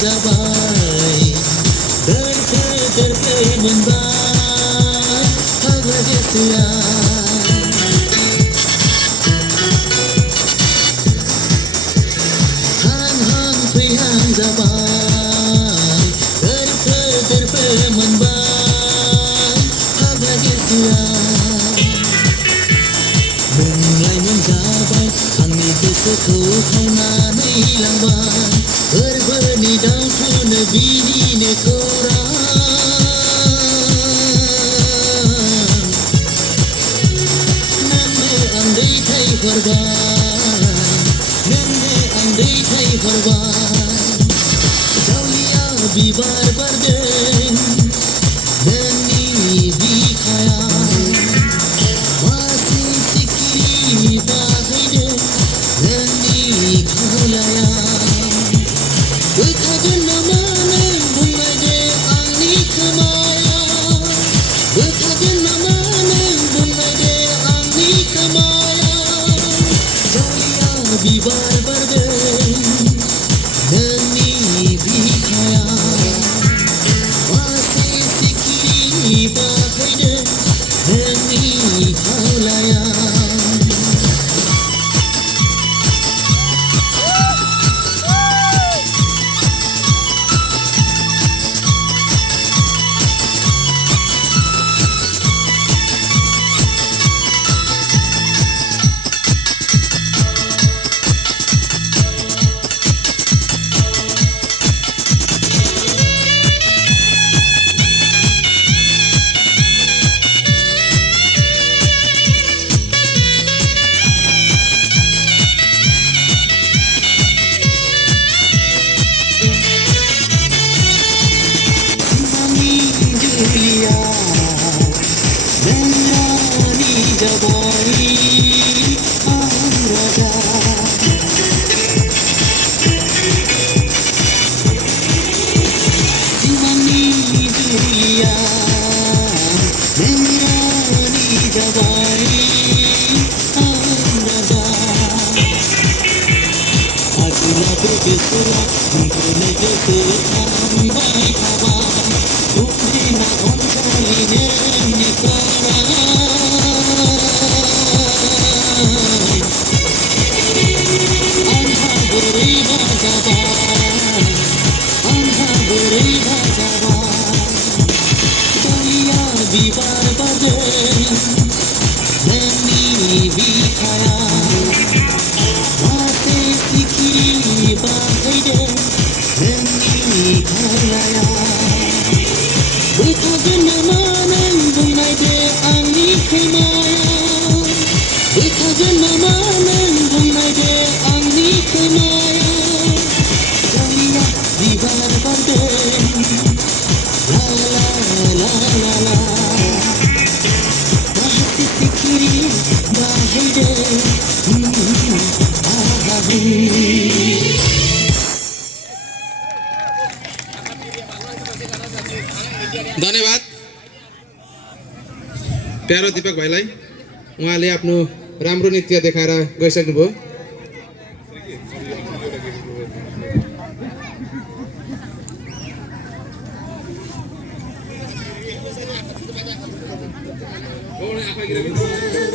जाबाय दोरखो मोनबाय फाग्ला गोसोआ हां हां फैहां जाबाय दोरखो मोनबाय फाग्ला गोसोआ नोंलाय मोनजाबाय आंनि गोसोखौ खावनानै लांबाय फोरबोनि दाउथुनो बिनिनो खौरां नोंनो आं दैथायहरबाय नोंनो आं दैथायहरबाय दाउलिया बिबार बारदों नोंनि बिखायाव मासे सिखिरि बाहैदों नोंनि खोलायाव बोखागोन नामा नों बुंनायदे आंनि खोमायाव बोखागोन नामा नों बुंनायदे आंनि खोमायाव दाउलिया बिबार बारदों नोंनि बिखायाव मासे सिखिरि बाहैदों नोंनि खोलायाव बिबार बारदों नोंनि बिखायाव मासे सिखिरि बाहैदों नोंनि खोलायाव बोखागोन नामा नों बुंनायदे आंनि खोमायाव बोखागोन नामा नों बुंनायदे आंनि खोमायाव दाउलिया बिबार बारदों ला ला ला ला ला मासे सिखिरि बाहैदों धन्यवाद प्यारो दीपक भाइलाई उहाँले आफ्नो राम्रो नृत्य देखाएर गइसक्नुभयो Oh,